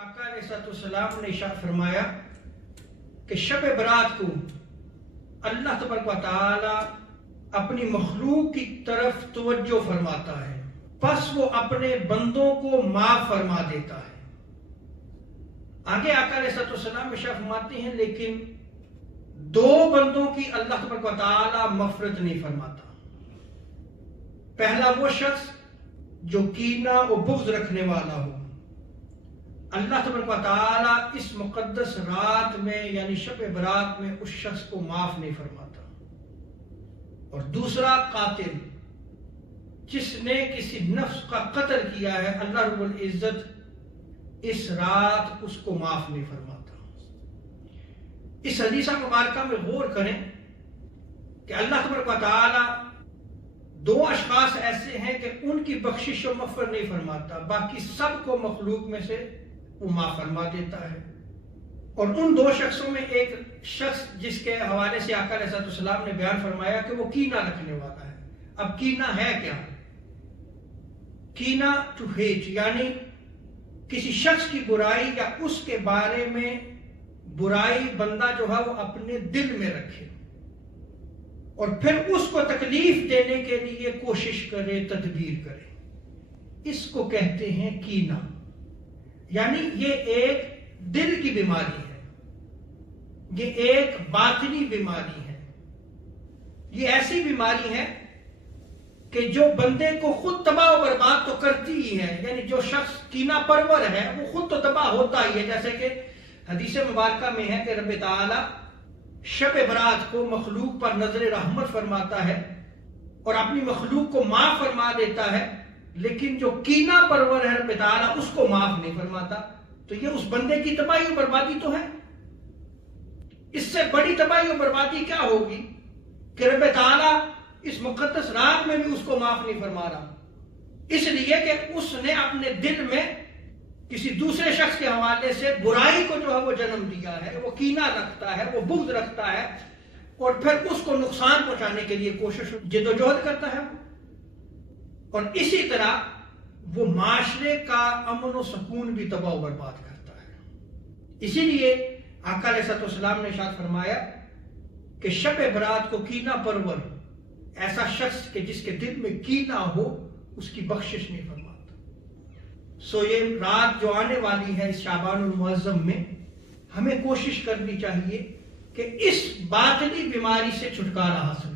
आका अलैहिस्सलाम ने इरशाद फरमाया कि शब बरात को अल्लाह तबारक व तआला अपनी मखलूक की तरफ तवज्जो फरमाता है, बस वो अपने बंदों को माफ फरमा देता है। आगे आका अलैहिस्सलाम इरशाद फरमाते हैं, लेकिन दो बंदों की अल्लाह तबारक व तआला मग़फ़िरत नहीं फरमाता। पहला वो शख्स जो कीना और बुग़्ज़ रखने वाला हो, अल्लाह तबारक व तआला इस मुक़द्दस रात में यानी शब बरात में उस शख्स को माफ नहीं फरमाता। और दूसरा कातिल, जिसने किसी नफ्स का कत्ल किया है, अल्लाह रब्बुल इज़्ज़त इस रात उसको माफ नहीं फरमाता। इस हदीस मुबारका में गौर करें कि अल्लाह तबारक व तआला दो अशखास ऐसे हैं कि उनकी बख्शिश और मग़फ़िरत नहीं फरमाता, बाकी सबको मखलूक में से वो माफ फरमा देता है। और उन दो शख्सों में एक शख्स जिसके हवाले से आका अलैहिस्सलाम ने बयान फरमाया कि वो कीना रखने वाला है। अब कीना है क्या? कीना टू हेट, यानी किसी शख्स की बुराई या उसके बारे में बुराई बंदा जो है वो अपने दिल में रखे और फिर उसको तकलीफ देने के लिए कोशिश करे, तदबीर करे, इसको कहते हैं कीना। यानी ये एक दिल की बीमारी है, ये एक बातिनी बीमारी है। ये ऐसी बीमारी है कि जो बंदे को खुद तबाह और बर्बाद तो करती ही है, यानी जो शख्स कीना परवर है वो खुद तो तबाह होता ही है। जैसे कि हदीस मुबारका में है कि रब ताला शब बरात को मखलूक पर नजर रहमत फरमाता है और अपनी मखलूक को माफ फरमा देता है, लेकिन जो कीना परवर है रब ताला उसको माफ नहीं फरमाता। तो ये उस बंदे की तबाही और बर्बादी तो है। इससे बड़ी तबाही और बर्बादी क्या होगी कि रब ताला इस मुक़द्दस रात में भी उसको माफ नहीं फरमा रहा, इसलिए कि उसने अपने दिल में किसी दूसरे शख्स के हवाले से बुराई को जो है वो जन्म दिया है, वो कीना रखता है, वो बुग़्ज़ रखता है और फिर उसको नुकसान पहुंचाने के लिए कोशिश जिद्दोजहद करता है। और इसी तरह वो माशरे का अमन और सुकून भी तबाह और बर्बाद करता है। इसीलिए आका अलैहिस्सलाम ने इरशाद फरमाया कि शब बरात को कीना परवर, ऐसा शख्स के जिसके दिल में कीना हो, उसकी बख्शिश नहीं फरमाता। सो ये रात जो आने वाली है इस शाबानुल मुअज़्ज़म में, हमें कोशिश करनी चाहिए कि इस बातिनी बीमारी से छुटकारा हासिल